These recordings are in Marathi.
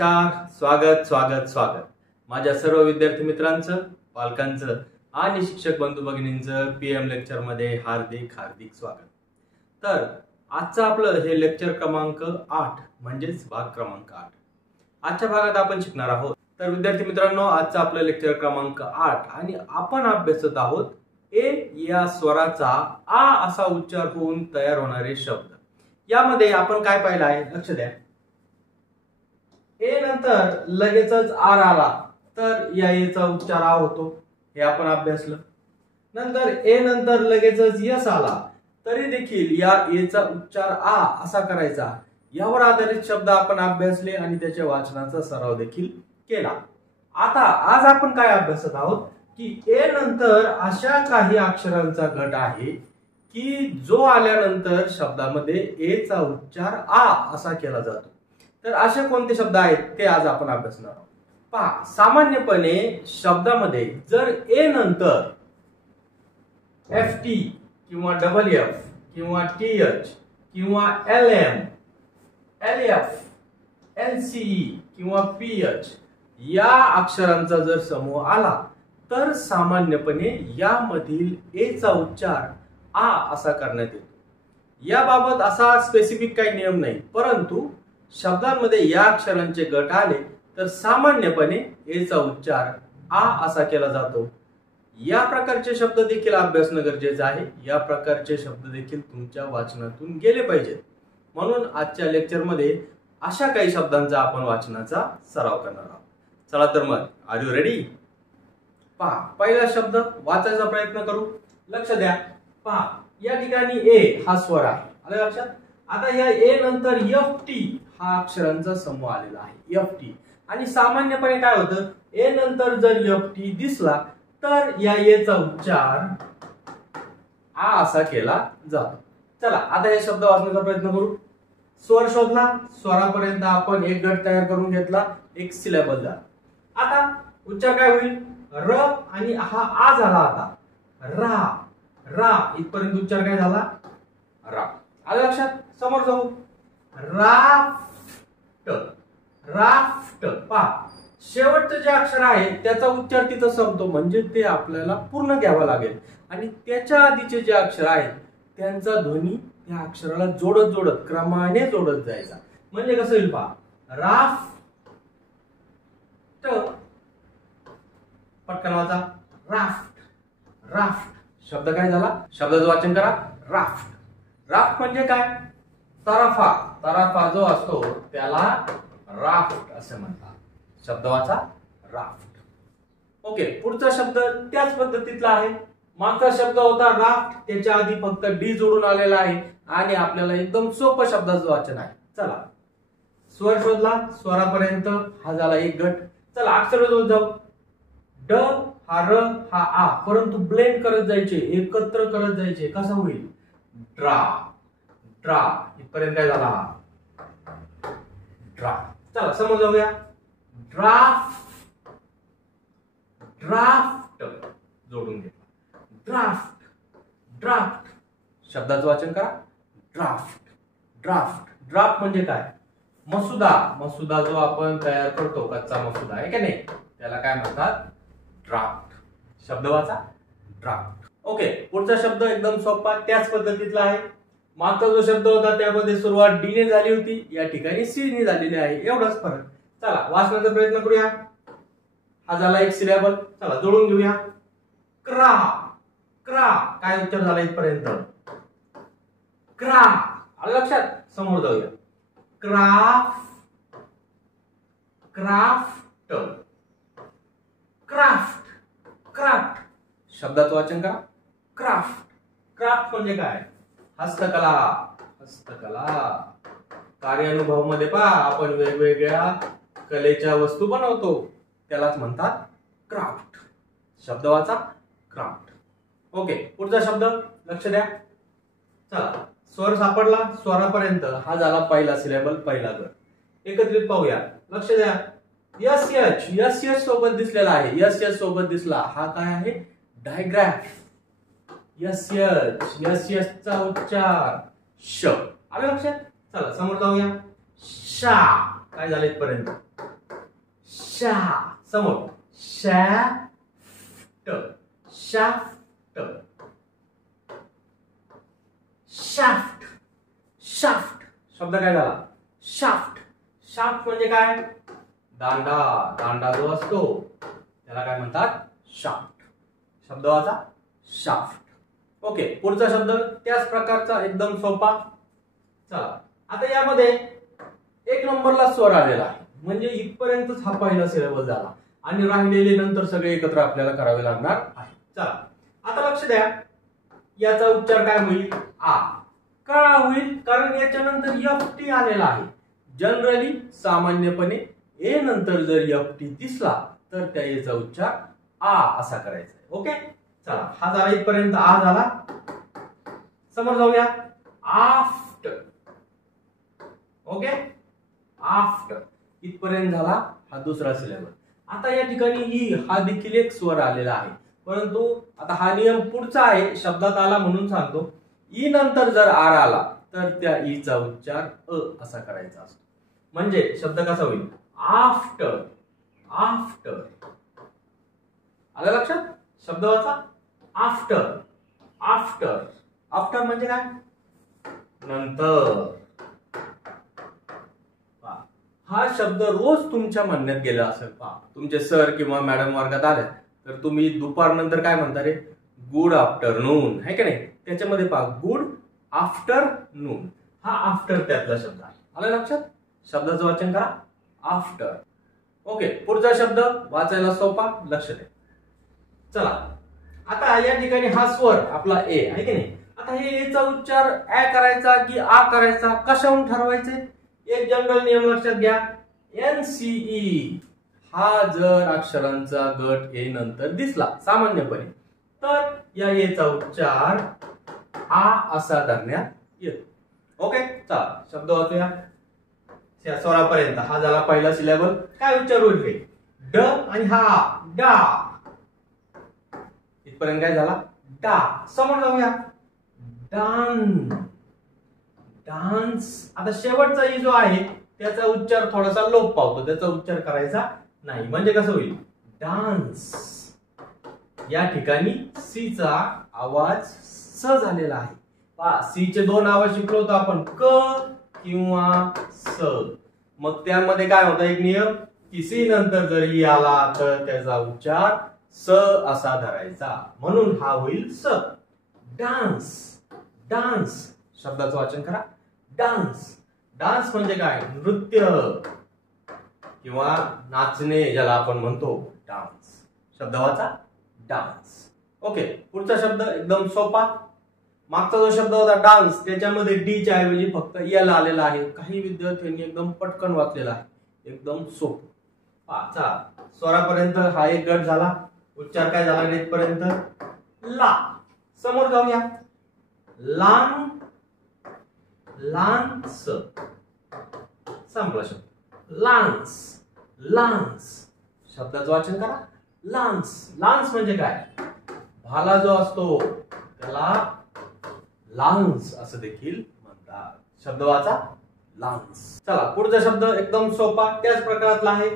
नमस्कार, स्वागत स्वागत स्वागत माझ्या सर्व विद्यार्थी मित्रांचं, पालकांचं आणि शिक्षक बंधू भगिनींचं पीएम लेक्चर मध्ये हार्दिक हार्दिक स्वागत। तर आजचं आपलं हे लेक्चर क्रमांक 8 म्हणजेच भाग क्रमांक 8। आजच्या भागात आपण शिकणार आहोत। तर विद्यार्थी मित्रांनो, आजचं आपलं लेक्चर क्रमांक 8 आणि आपण अभ्यासत आहोत ए या स्वराचा आ असा उच्चार होऊन तयार होणारे शब्द। यामध्ये आपण काय पाहिलं आहे लक्ष द्या। ए नंतर लगेचच आर आला तर या ए चा उच्चार आ होतो, हे आपण अभ्यासलं। नंतर ए नंतर लगेचच यस आला तरी देखील या ए चा उच्चार आ असा करायचा। यावर आधारित शब्द आपण अभ्यासले आणि त्याच्या वाचनाचा सराव देखील केला। आता आज आपण काय अभ्यासत आहोत की ए नंतर अशा काही अक्षरांचा गट आहे की जो आल्यानंतर शब्दामध्ये ए चा उच्चार आ असा केला जातो। तर असे कोणते शब्द आहेत ते आज आपण अभ्यासणार आहोत। पहा, सामान्यपणे शब्दामध्ये जर ए नंतर एफ टी किंवा डबल एफ किंवा टी एच किंवा L M L F L C किंवा पी एच या अक्षरांचा जर समूह आला तर सामान्यपणे यामधील ए चा उच्चार आ असा करण्यात येतो। याबाबत असा स्पेसिफिक काही नियम नाही, परंतु शब्दांमध्ये या अक्षरांचे गट आले तर सामान्यपणे ए चा उच्चार आ असा केला जातो। या प्रकारचे शब्द देखील अभ्यासणं गरजेचं आहे। या प्रकारचे शब्द देखील तुमच्या वाचनातून गेले पाहिजेत। म्हणून आजच्या लेक्चर मध्ये अशा काही शब्दांचा आपण वाचनाचा सराव करणार आहोत। चला तर मग, आर यू रेडी? पहा, पहिला शब्द वाचायचा प्रयत्न करू। लक्ष द्या, पहा या ठिकाणी ए हा स्वर आहे, आलं लक्षात? आता या ए नंतर एफ टी हा अक्षरांचा समूह आलेला आहे, एफ टी। आणि सामान्यपणे काय होतं, ए नंतर जर एफ टी दिसला तर या ए चा उच्चार आ असा केला जातो। चला आता हे शब्द वाचण्याचा प्रयत्न करू। स्वर शोधला, स्वरापर्यंत आपण एक गट तयार करून घेतला, एक सिलेबल झाला। आता उच्चार काय होईल? र आणि हा आ झाला। आता रा रा इथपर्यंत उच्चार काय झाला? रा। आलं लक्षात? समोर जाऊ। Raft raft. पहा, शेवटचं जे अक्षर आहे त्याचा उच्चार तिथं संपतो, म्हणजे ते आपल्याला पूर्ण घ्यावा लागेल आणि त्याच्या आधीचे जे अक्षर आहेत त्यांचा ध्वनी त्या अक्षराला जोडत जोडत क्रमाने जोडत जायचा। म्हणजे कसं होईल पहा, राफ्ट पटकन वाचा, राफ्ट राफ्ट। शब्द काय झाला? शब्दाचं वाचन करा, राफ्ट। राफ्ट म्हणजे काय? तराफा। तराफा जो असतो त्याला राफ्ट असे म्हणतात। शब्द वाचा, राफ्ट। ओके, पुढचा शब्द त्याच पद्धतीतला आहे। मागचा शब्द होता राफ्ट, त्याच्या आधी फक्त डी जोडून आलेला आहे आणि आपल्याला एकदम सोपं शब्दाचं वाचन आहे। चला स्वर शोधला, स्वरापर्यंत हा झाला एक गट। चला अक्षर शोधून जाऊ। ड हा र हा आ, परंतु ब्लेंड करत जायचे, एकत्र करत जायचे। कसा होईल? ड्रा ड्रा इथपर्यंत काय झाला? ड्रा। चला समोर जाऊया। ड्राफ्ट ड्राफ्ट जोडून घेतला, ड्राफ्ट ड्राफ्ट। शब्दाचं वाचन करा, ड्राफ्ट ड्राफ्ट। ड्राफ्ट म्हणजे काय? मसुदा। मसुदा जो आपण तयार करतो, कच्चा मसुदा आहे की नाही, त्याला काय म्हणतात? ड्राफ्ट। शब्द वाचा, ड्राफ्ट। ओके, पुढचा शब्द एकदम सोपा त्याच पद्धतीतला आहे। मागचा जो शब्द होता त्यामध्ये सुरुवात डी ने झाली होती, या ठिकाणी सी ने झालेली आहे, एवढाच फरक। चला वाचण्याचा प्रयत्न करूया। हा झाला एक सिलेबल, चला जोडून घेऊया। क्रा क्रा, काय उच्चार झाला इथपर्यंत? क्रा। आलं लक्षात? समोर जाऊया। Craft craft craft craft. शब्दाचं वाचन करा, क्राफ्ट। क्राफ्ट म्हणजे काय? हस्तकला हस्तकला। कार्यानुभव मध्ये पहा, आपण वेगवेगळ्या कलेच्या वस्तू बनवतो, त्यालाच म्हणतात क्राफ्ट। शब्द वाचा, क्राफ्ट। ओके, पुढचा शब्द लक्ष द्या। चला स्वर सापडला, स्वरापर्यंत हा झाला पहिला सिलेबल, पहिला गट। एकत्रित पाहूया, लक्ष द्या। यस यच, यस यच सोबत दिसलेला आहे, यस यच सोबत दिसला, हा काय आहे? डायग्राफ। यस यस चा उच्चार श। आलं लक्षात? चला समोर जाऊया। शा, काय झालं इथपर्यंत? शा समोर शॅफ्ट शाफ्ट शाफ्ट शाफ्ट शब्द काय झाला शाफ्ट शाफ्ट म्हणजे काय दांडा दांडा जो असतो त्याला काय म्हणतात शाफ्ट शब्द वाचा शाफ्ट ओके पुढचा शब्द त्याच प्रकारचा एकदम सोपा चला आता यामध्ये एक नंबरला स्वर आलेला आहे म्हणजे इथपर्यंतच हा पहिला सिलेबस झाला आणि राहिलेले नंतर सगळे एकत्र आपल्याला करावे लागणार आहे चला आता लक्ष द्या याचा उच्चार काय होईल आ का होईल कारण याच्यानंतर एफ आलेला आहे जनरली सामान्यपणे ए नंतर जर एफ दिसला तर त्या याचा उच्चार आ असा करायचा आहे ओके चला हा झाला इथपर्यंत आ झाला समोर जाऊया आफ्ट ओके आफ्ट इथपर्यंत झाला हा दुसरा सिलेबस आता या ठिकाणी ई हा देखील एक स्वर आलेला आहे परंतु आता हा नियम पुढचा आहे शब्दात आला म्हणून सांगतो ई नंतर जर आर आला तर त्या ई चा उच्चार अ असा करायचा असतो म्हणजे शब्द कसा होईल आफ्टर आफ्टर आलं लक्षात शब्द वाचा आफ्टर आफ्टर आफ्टर म्हणजे काय नंतर हा शब्द रोज तुमच्या म्हणण्यात गेला असेल पहा तुमचे सर किंवा मॅडम वर्गात आले तर तुम्ही दुपार नंतर काय म्हणता रे गुड आफ्टरनून है की नाही त्याच्यामध्ये पहा गुड आफ्टरनून हा आफ्टर त्यातला शब्द आहे आलं लक्षात शब्दाचं वाचन करा आफ्टर ओके पुढचा शब्द वाचायला सोपा लक्ष द्या चला आता या ठिकाणी हा स्वर आपला ए आहे की नाही आता हे ए चा उच्चार ऍ करायचा की आ करायचा कशाहून ठरवायचे एक जनरल नियम लक्षात घ्या एनसीई हा जर अक्षरांचा गट ए नंतर दिसला सामान्यपणे तर या ए चा उच्चार आ असा करण्यात येतो ओके चला शब्द वाचूया या स्वरापर्यंत हा झाला पहिला सिलेबल काय उच्चार होईल ड आणि हा डा इथपर्यंत काय झाला डा समोर जाऊया डान डान्स आता शेवटचा ई जो आहे त्याचा उच्चार थोडासा लोप पावतो त्याचा उच्चार करायचा नाही म्हणजे कसं होईल डान्स या ठिकाणी सी चा आवाज स झालेला आहे पहा सी चे दोन आवाज शिकलो होतो आपण क किंवा स मग त्यामध्ये काय होता एक नियम की सी नंतर जर ई आला तर त्याचा उच्चार स असा धरायचा म्हणून हा होईल स डान्स डान्स शब्दाचं वाचन करा डान्स डान्स म्हणजे काय नृत्य किंवा नाचणे ज्याला आपण म्हणतो डान्स शब्द वाचा डान्स ओके पुढचा शब्द एकदम सोपा मागचा जो शब्द होता डान्स त्याच्यामध्ये डी च्या ऐवजी फक्त एल आलेला आहे काही विद्यार्थ्यांनी एकदम पटकन वाचलेला आहे एकदम सोपं चला स्वरापर्यंत हा एक गट झाला उच्चार काय झाला इथपर्यंत ला समोर जाऊया लान लान्स संपला शब्द लान्स लान्स शब्दाचं वाचन करा लान्स लान्स म्हणजे काय भाला जो असतो त्याला लान्स असं देखील म्हणतात शब्द वाचा लान्स चला पुढचा शब्द एकदम सोपा त्याच प्रकारातला आहे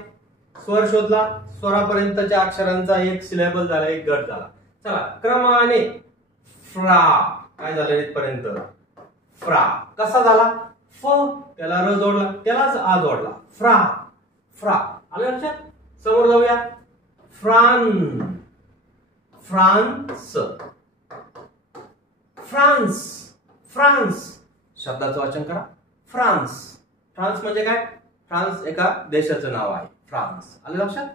स्वर शोधला स्वरापर्यंतच्या अक्षरांचा एक सिलेबल झाला एक गट झाला चला क्रमाने फ्रा काय झालं इथपर्यंत फ्रा कसा झाला फ त्याला र जोडला त्यालाच आ जोडला फ्रा फ्रा आलं लक्षात समोर जाऊया फ्रान फ्रान्स फ्रान्स फ्रान्स शब्दाचं वाचन करा फ्रान्स फ्रान्स म्हणजे काय फ्रान्स एका देशाचं नाव आहे फ्रान्स आलं लक्षात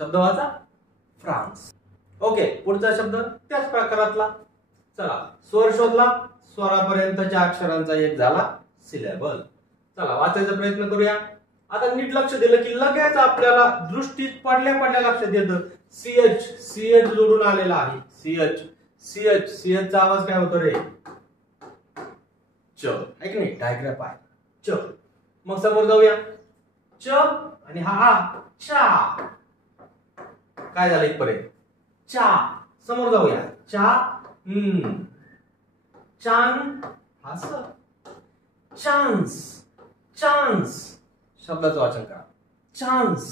शब्द वाचा फ्रान्स ओके पुढचा शब्द त्याच प्रकारातला चला स्वर शोधला स्वरापर्यंतच्या अक्षरांचा एक झाला सिलेबल चला वाचायचा प्रयत्न करूया आता नीट लक्ष दिलं की लगेच आपल्याला दृष्टीत पडल्या लक्षात येतं सीएच सीएच जोडून आलेला आहे सीएच सीएच सीएच चा आवाज काय होतो रे च आहे की नाही डायग्राफ आहे च मग समोर जाऊया च आणि हा चा काय झालं इथपर्यंत चा समोर जाऊया चा चान हा स चान्स चान्स शब्दाचं वाचन करा चान्स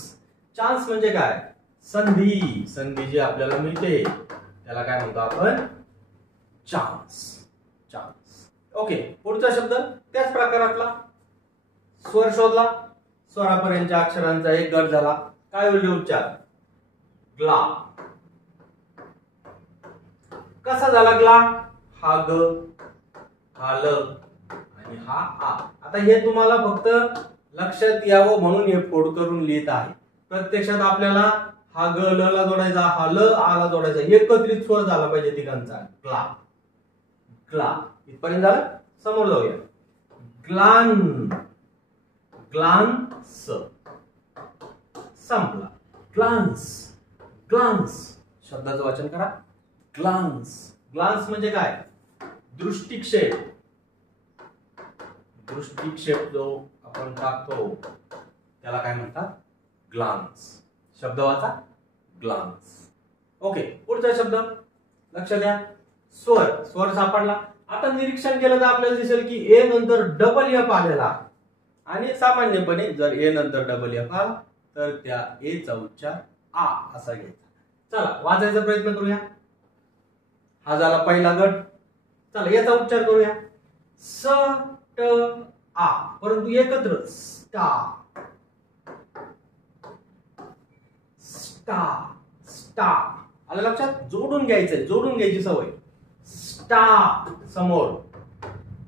चान्स म्हणजे काय? संधी. संधी जी आपल्याला मिळते त्याला काय म्हणतो आपण? चान्स. चान्स. ओके, पुढचा शब्द त्याच प्रकारातला. स्वर शोधला, स्वरापर्यंतच्या अक्षरांचा एक गट झाला. काय होईल उच्चार? ग्ला. कसा झाला ग्ला? हा ग, हा ल आणि हा आ. आता हे तुम्हाला फक्त लक्षात यावं म्हणून हे फोड करून लिहित आहे. प्रत्यक्षात आपल्याला हा ग ल ला जोडायचा, हा ल आ ला जोडायचा, एकत्रित स्वर झाला पाहिजे तिघांचा. ग्ला. ग्ला. इथपर्यंत झालं. समोर जाऊया. ग्लान. ग्लान्स. संपला. ग्लान्स. ग्लान्स. शब्दाचं वाचन करा. ग्लान्स. ग्लान्स म्हणजे काय? दृष्टिक्षेप. दृष्टिक्षेप जो आपण टाकतो त्याला काय म्हणतात? ग्लान्स. शब्द वाचा. ग्लान्स. ओके, पुढचा शब्द लक्ष द्या. स्वर. स्वर सापडला. आता निरीक्षण केलं तर आपल्याला दिसेल की ए नंतर डबल एफ आलेला आणि सामान्यपणे जर ए नंतर डबल एफ आला तर त्या ए चा उच्चार आ असा घ्यायचा. चला वाचायचा प्रयत्न करूया. हा झाला पहिला गट. चला याचा उच्चार करूया. स ट आ, परंतु एकत्र. स्टा. स्टा. स्टा. आलं लक्षात? जोडून घ्यायचंय, जोडून घ्यायची सवय. स्टा. समोर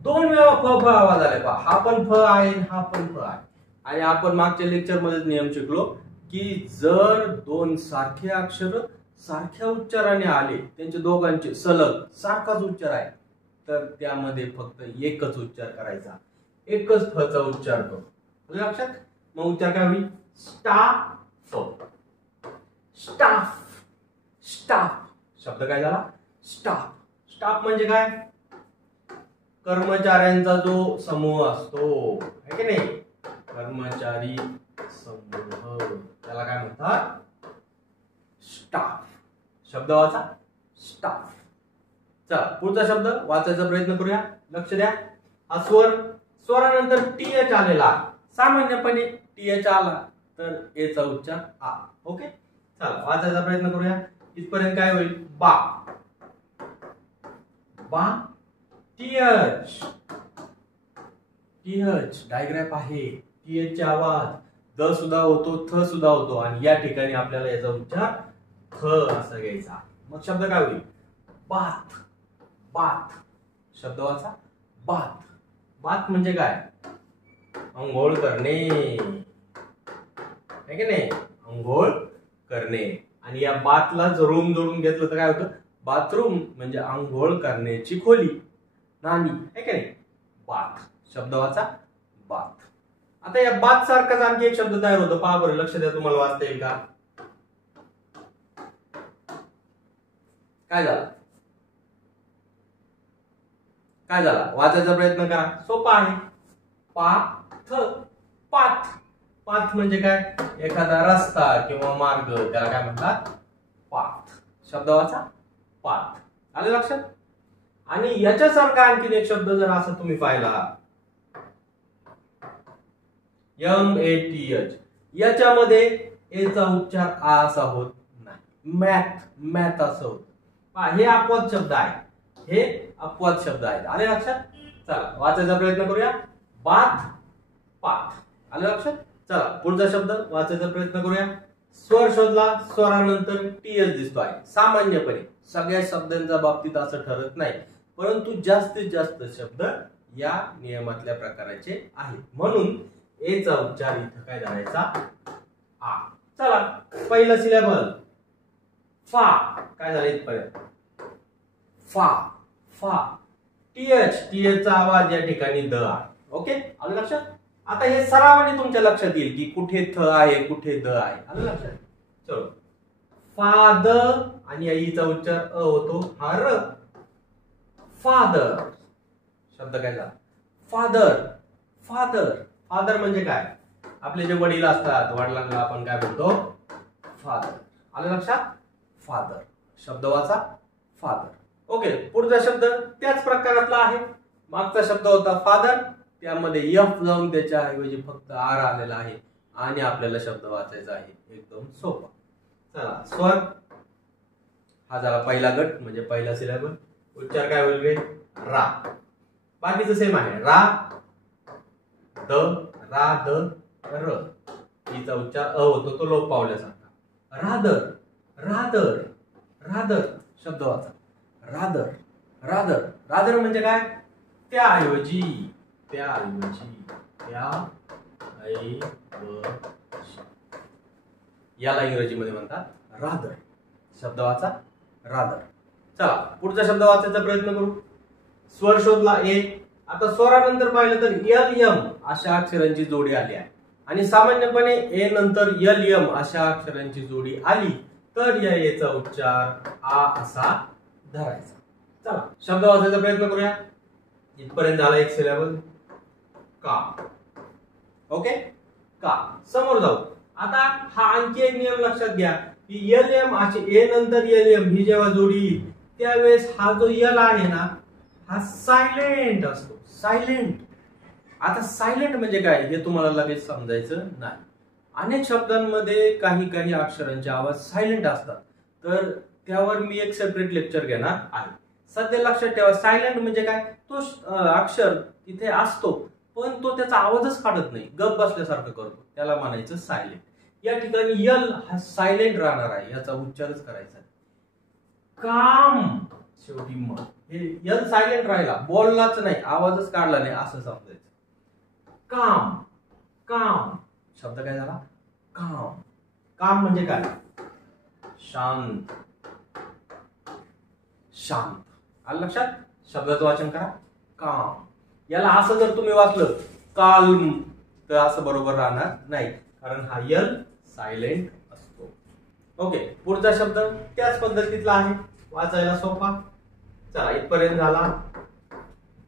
दोन वेळा फ फ आवाज आलाय पहा. हा पण फ आहे, हा पण फ आहे. आणि आपण मागच्या लेक्चर मध्ये नियम शिकलो की जर दोन सारखे अक्षर सारख्या उच्चाराने आले, त्यांचे दोघांचे सलग सारखाच उच्चार आहे, तर त्यामध्ये फक्त एकच उच्चार करायचा, एकच फ चा उच्चार करू. लक्षात? मग उच्चार काय होईल? स्टाफ. स्टाफ. स्टाफ. शब्द काय झाला? स्टाफ. स्टाफ म्हणजे काय? कर्मचाऱ्यांचा जो समूह असतो, है की नाही? कर्मचारी समूह, त्याला काय म्हणतात? स्टाफ. शब्द वाचा. स्टाफ. चला पुढचा शब्द वाचायचा प्रयत्न करूया. लक्ष द्या. हा स्वर, स्वरानंतर टी एच आलेला. सामान्यपणे टी एच आला तर ए चा उच्चार आ. ओके, चला वाचायचा प्रयत्न करूया. इथपर्यंत काय होईल? बा. बा. T H. T H digraph आहे. टी एच चा आवाज द सुद्धा होतो, थ सुद्धा होतो आणि या ठिकाणी आपल्याला याचा उच्चार थ असा घ्यायचा. मग शब्द काय होईल? बाथ. बाथ. शब्द वाचा. बाथ. बाथ म्हणजे काय? अंघोळ करणे, है की नाही? अंघोळ करणे. आणि या बाथला जर रूम जोडून घेतलं तर काय होतं? बाथरूम म्हणजे अंघोळ करण्याची खोली, नाणी, है की नाही? बाथ. शब्द वाचा. बाथ. आता या बाथ सारखाच आणखी एक शब्द तयार होतो. पहा बरं, लक्ष द्या. तुम्हाला वाचता येईल का? काय झालं? काय झाला? वाचायचा प्रयत्न करा. सोपा आहे. पाथ. पाथ. पाथ म्हणजे काय? एखादा रस्ता किंवा मार्ग, त्याला काय म्हणतात? पाथ. शब्द वाचा. पाथ. आले लक्षात? आणि याच्यासारखा आणखीन एक शब्द जर असं तुम्ही पाहिला, MATH, याच्यामध्ये ए चा उच्चार आ असा होत नाही. मॅथ. मॅथ असं होत. हे अपवाद शब्द आहे. हे अपवाद शब्द आहेत. आले लक्षात? चला वाचायचा प्रयत्न करूया. बाथ. पाथ. आले लक्षात? चला पुढचा शब्द वाचायचा प्रयत्न करूया. स्वर शोधला. स्वरानंतर टीएच दिसतो आहे. सामान्यपणे सगळ्या शब्दांच्या बाबतीत असं ठरत नाही, परंतु जास्तीत जास्त शब्द या नियमातल्या प्रकाराचे आहेत. म्हणून ए चा उच्चार इथं काय करायचा? आ. चला पहिला सिलेबल फा. काय झालं इथपर्यंत? फा. फा. टीएच. टीएच चा आवाज या ठिकाणी द आहे. ओके, आलं लक्षात? आता हे सरावाने तुमच्या लक्षात येईल की कुठे थ आहे, कुठे द आहे. आलं लक्षात? चलो. फादर आणि ईचा उच्चार अ होतो. हा र. फादर. शब्द काय झाला? फादर. फादर. फादर म्हणजे काय? आपले जे वडील असतात, वडिलांना आपण काय म्हणतो? फादर. आलं लक्षात? फादर. शब्द वाचा. फादर. ओके, पुढचा शब्द त्याच प्रकारातला आहे. मागचा शब्द होता फादर, त्यामध्ये एफ जाऊन त्याच्या ऐवजी फक्त आर आलेला आहे. आणि आपल्याला शब्द वाचायचा आहे एकदम सोपा. चला, स्वर हा झाला पहिला गट म्हणजे पहिला सिलेबल. उच्चार काय होईल रे? रा. बाकीचं सेम आहे. रा द, रा द र. हिचा उच्चार अ होतो, तो लोप पावल्यासारखा. Rather, rather, rather. शब्द वाचा. Rather, rather. रादर म्हणजे काय? त्याऐवजी, त्याऐवजी, त्याऐवजी. याला इंग्रजीमध्ये म्हणतात रादर. शब्द वाचा. रादर. चला, पुढचा शब्द वाचायचा प्रयत्न करू. स्वर शोधला ए. आता स्वरानंतर पाहिलं तर यल यम अशा अक्षरांची जोडी आली आहे आणि सामान्यपणे ए नंतर यल यम अशा अक्षरांची जोडी आली तर या एचा उच्चार आ असा धरायचा. चला, शब्द वाचायचा प्रयत्न करूया. इथपर्यंत झाला एक सिलेबल. का. ओके, का. समोर जाऊ. आता हा आणखी एक नियम लक्षात घ्या की यल एम अशी ए नंतर यल एम ही जेव्हा जोडी येईल त्यावेळेस हा जो यल आहे ना हा सायलेंट असतो. सायलेंट. आता सायलेंट म्हणजे काय हे तुम्हाला लगेच समजायचं नाही. अनेक शब्दांमध्ये काही काही अक्षरांचे आवाज सायलेंट असतात, तर त्यावर मी एक सेपरेट लेक्चर घेणार आहे. सध्या लक्षात ठेवा, सायलेंट म्हणजे काय? तो अक्षर तिथे असतो पण तो त्याचा आवाजच काढत नाही, गप बसल्यासारखं करतो, त्याला म्हणायचं सायलेंट. या ठिकाणी यल हा सायलेंट राहणार आहे, याचा उच्चारच करायचा. काम. शेवटी मग हे यल सायलेंट राहिला, बोललाच नाही, आवाजच काढला नाही असं समजायचं. काम. काम. शब्द काय झाला? काम. काम म्हणजे काय? शांत. शांत. आलं लक्षात? शब्दाचं वाचन करा. काम. याला असं जर तुम्ही वाचलं काल्म तर असं बरोबर राहणार नाही, कारण हा यल सायलेंट असतो. ओके, पुढचा शब्द त्याच पद्धतीतला आहे, वाचायला सोपा. चला, इथपर्यंत झाला.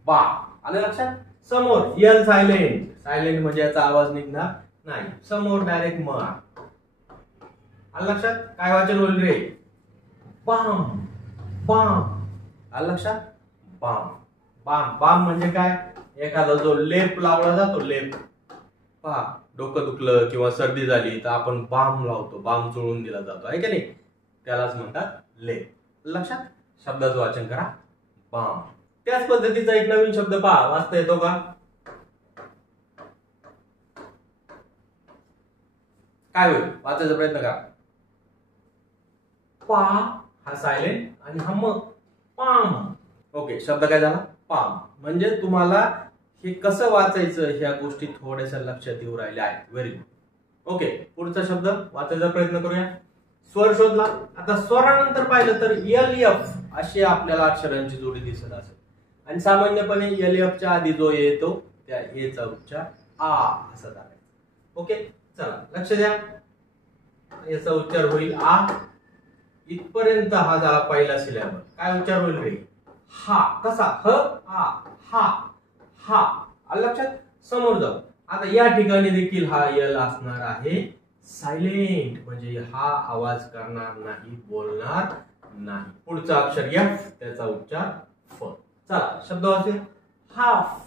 बा. आलं लक्षात? समोर यल सायलेंट. सायलेंट म्हणजे याचा आवाज निघणार नाही. समोर डायरेक्ट म. आलं लक्षात? काय वाचन होईल रे? बाम. बाम. आलं लक्षात? बाम. बाम. बाम म्हणजे काय? एखादा जो लेप लावला जातो, लेप. पहा, डोकं दुखलं किंवा सर्दी झाली तर आपण बाम लावतो, बाम चोळून दिला जातो, आहे का नाही? त्यालाच म्हणतात लेप. लक्षात? शब्दाचं वाचन करा. बाम. त्याच पद्धतीचा एक नवीन शब्द पहा, वाचता येतो का? काय होईल? वाचायचा प्रयत्न करा. पा हा सायलेंट आणि हा म. पाम. ओके, शब्द काय झाला? पाम. म्हणजे तुम्हाला हे कसं वाचायचं ह्या गोष्टी थोड्याशा लक्षात येऊ राहिल्या आहेत. Very good. ओके, पुढचा शब्द वाचायचा प्रयत्न करूया. स्वर शोधला. आता स्वरानंतर पाहिलं तर यल एफ अशी आपल्याला अक्षरांची जोडी दिसत असेल आणि सामान्यपणे यल एफ च्या आधी जो येतो त्या एचा उच्चार आ असा करायचा. ओके, चला लक्ष द्या. याचा उच्चार होईल आ. इथपर्यंत हा झाला पहिला सिलेबल. काय उच्चार होईल रे? हा. कसा? ह आ. हा. हा. आलं लक्षात? समोर जाऊ. आता या ठिकाणी देखील हा यल असणार आहे सायलेंट, म्हणजे हा आवाज करणार नाही, बोलणार नाही. पुढचा अक्षर एफ, त्याचा उच्चार फ. चला, शब्द वाचूया. हाफ.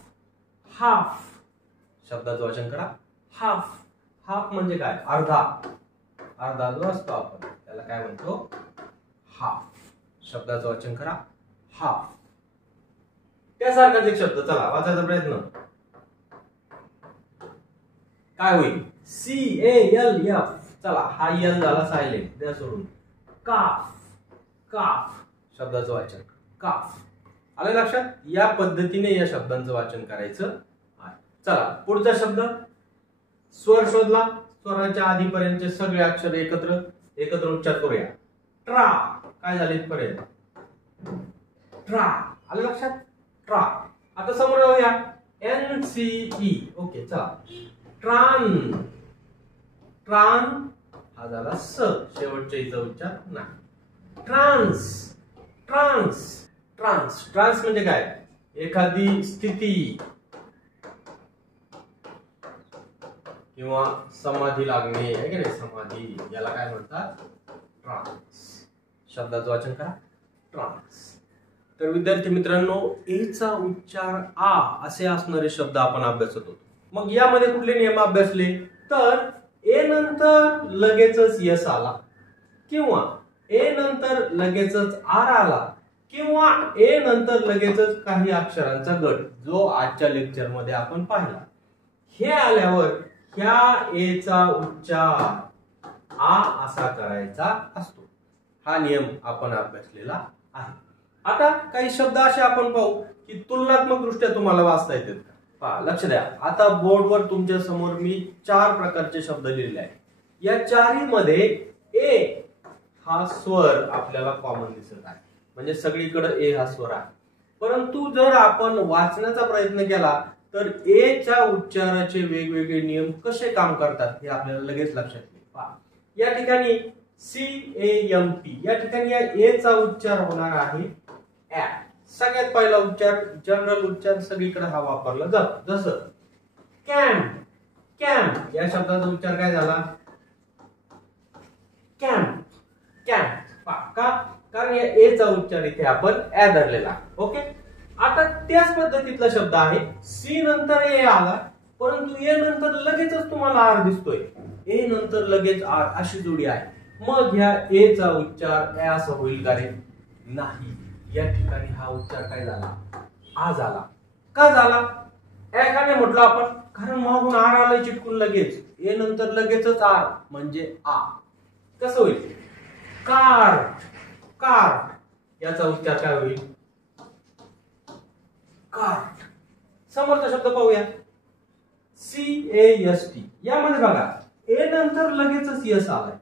हाफ. शब्दाचं वाचन करा. हाफ. हाफ म्हणजे काय? अर्धा. अर्धा जो असतो आपण त्याला काय म्हणतो? हाफ. शब्दाचं वाचन करा. हाफ. त्यासारखाच एक शब्द, चला वाचायचा प्रयत्न. काय होईल? C A L F. चला, हा यल झाला सायलेंट, त्या सोडून. काफ. काफ. शब्दाचं वाचन काफ. आलं लक्षात? या पद्धतीने या शब्दांचं वाचन करायचं आहे. चला, पुढचा शब्द. स्वर शोधला. स्वराच्या आधीपर्यंतचे सगळे अक्षर एकत्र उच्चार करूया. ट्रा. काय झाले इथपर्यंत? ट्रा. आलं लक्षात? ट्रा. आता समोर जाऊया. N C E. ओके, चला. ट्रान. ट्रान हा झाला स, शेवटच्या इचा उच्चार नाही. ट्रान्स. ट्रान्स. ट्रान्स. ट्रान्स म्हणजे काय? एखादी स्थिती किंवा समाधी लागणे, आहे की नाही? समाधी, याला काय म्हणतात? ट्रान्स. शब्दाचं वाचन करा. ट्रान्स. तर विद्यार्थी मित्रांनो, ए चा उच्चार आ असे असणारे शब्द आपण अभ्यासत होतो. मग यामध्ये कुठले नियम अभ्यासले? तर नंतर लगेचच यस आला किंवा ए नंतर लगेचच आर आला किंवा ए नंतर लगेचच काही अक्षरांचा गट जो आजच्या लेक्चर मध्ये आपण पाहिला, हे आल्यावर ह्या ए चा उच्चार आ असा करायचा असतो. हा नियम आपण अभ्यासलेला आहे. आता काही शब्द असे आपण पाहू की तुलनात्मक दृष्ट्या तुम्हाला वाचता येतात का. पहा, लक्ष द्या. आता बोर्डवर तुमच्या समोर मी 4 प्रकारचे शब्द लिहिले आहेत. या चारी मध्ये ए हा स्वर आपल्याला कॉमन दिसत आहे, म्हणजे सगळीकडे ए हा स्वर आहे. परंतु जर आपण वाचण्याचा प्रयत्न केला तर ए च्या उच्चाराचे वेगवेगळे नियम कसे काम करतात हे आपल्याला लगेच लक्षात येईल. पहा, या ठिकाणी CAMP, या ठिकाणी या ए चा उच्चार होणार आहे ऍ. सगळ्यात पहिला उच्चार, जनरल उच्चार सगळीकडे हा वापरला जातो. जसं कॅम्प, कॅम्प या शब्दाचा उच्चार काय झाला, कॅम्प, कॅम्प. का, कारण या ए चा उच्चार इथे आपण ऍ धरलेला. ओके. आता त्याच पद्धतीतला शब्द आहे, सी नंतर ए आला परंतु ए नंतर लगेचच तुम्हाला आर दिसतोय, ए नंतर लगेच आर अशी जोडी आहे. मग ह्या ए चा उच्चार ऍ असं होईल का रे? नाही. या ठिकाणी हा उच्चार काय झाला, आ झाला. का झाला? ऍ का नाही म्हटलं आपण? कारण मागून आर आलं चिटकून लगेच, ए नंतर लगेचच आर म्हणजे आ. कसं होईल? कार्ट, कार्ट याचा उच्चार काय होईल? कार्ट. समोरचा शब्द पाहूया, CAST. यामध्ये बघा ए नंतर लगेचच यस आलाय.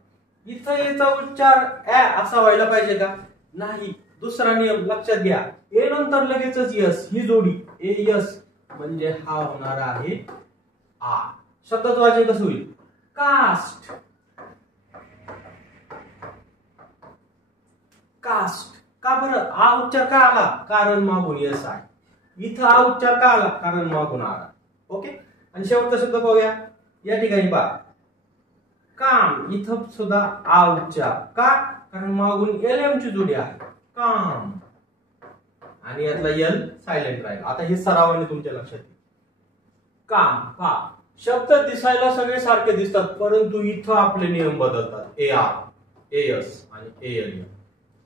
इथं याचा उच्चार ऍ असा व्हायला पाहिजे का? नाही. दुसरा नियम लक्षात घ्या, ए नंतर लगेचच यस, ही जोडी ए यस म्हणजे हा होणार आहे आ. शब्दाचं वाचन कसं होईल? Cast, cast. का बरं? आ उच्चार का आला? कारण मागून यस आहे. इथं आ उच्चार का आला? कारण मागून आला. ओके. आणि शेवटचा शब्द पाहूया. या ठिकाणी पहा, काम. इथं सुद्धा आ उच्चार का? कारण मागून LM ची जोडी आहे, काम. आणि यातला यल सायलेंट राहील. आता हे सरावाने तुमच्या लक्षात येईल. काम. पहा, शब्द दिसायला सगळे सारखे दिसतात परंतु इथं आपले नियम बदलतात. AR, AS आणि AL.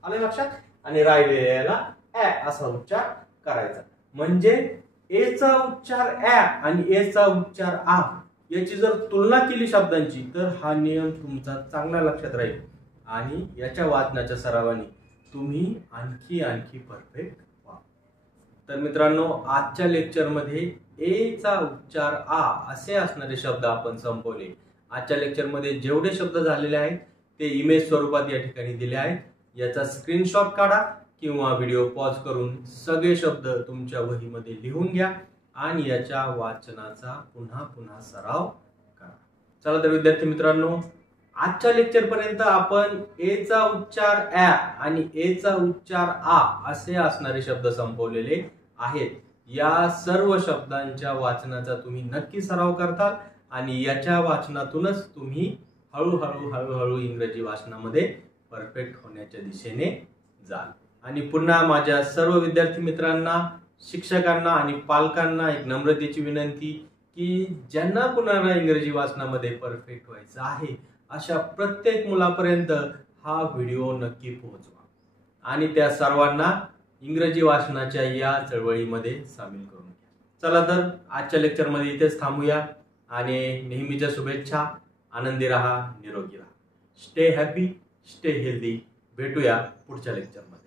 आले लक्षात? आणि राहिलेल्याला ऍ असा उच्चार करायचा. म्हणजे ए चा उच्चार ऍ आणि ए चा उच्चार आ याची जर तुलना केली शब्दांची तर हा नियम तुमचा चांगला लक्षात राहील आणि याच्या वाचनाच्या सरावाने तुम्ही आणखी आणखी परफेक्ट व्हा. तर मित्रांनो, आजच्या लेक्चर मध्ये ए चा उच्चार आ असे असणारे शब्द आपण संपवले. आजच्या लेक्चर मध्ये जेवढे शब्द झालेले आहेत ते इमेज स्वरूपात या ठिकाणी दिले आहेत. याचा स्क्रीनशॉट काढा किंवा व्हिडिओ पॉज करून सगळे शब्द तुमच्या वहीमध्ये लिहून घ्या आणि याच्या वाचनाचा पुन्हा पुन्हा सराव करा. चला तर विद्यार्थी मित्रांनो, आजच्या लेक्चर पर्यंत आपण ए चा उच्चार ऍ आणि ए चा उच्चार आ असे असणारे शब्द संपवलेले आहेत. या सर्व शब्दांच्या वाचनाचा तुम्ही नक्की सराव करताल आणि याच्या वाचनातूनच तुम्ही हळूहळू हळूहळू इंग्रजी वाचनामध्ये परफेक्ट होण्याच्या दिशेने जाल. आणि पुन्हा माझ्या सर्व विद्यार्थी मित्रांना, शिक्षकांना आणि पालकांना एक नम्रतेची विनंती की ज्यांना कुणाला इंग्रजी वाचनामध्ये परफेक्ट व्हायचं आहे अशा प्रत्येक मुलापर्यंत हा व्हिडिओ नक्की पोहोचवा आणि त्या सर्वांना इंग्रजी वाचनाच्या या चळवळीमध्ये सामील करून घ्या. चला तर आजच्या लेक्चरमध्ये इथेच थांबूया आणि नेहमीच्या शुभेच्छा. आनंदी राहा, निरोगी राहा. Stay happy, stay healthy. भेटूया पुढच्या लेक्चरमध्ये.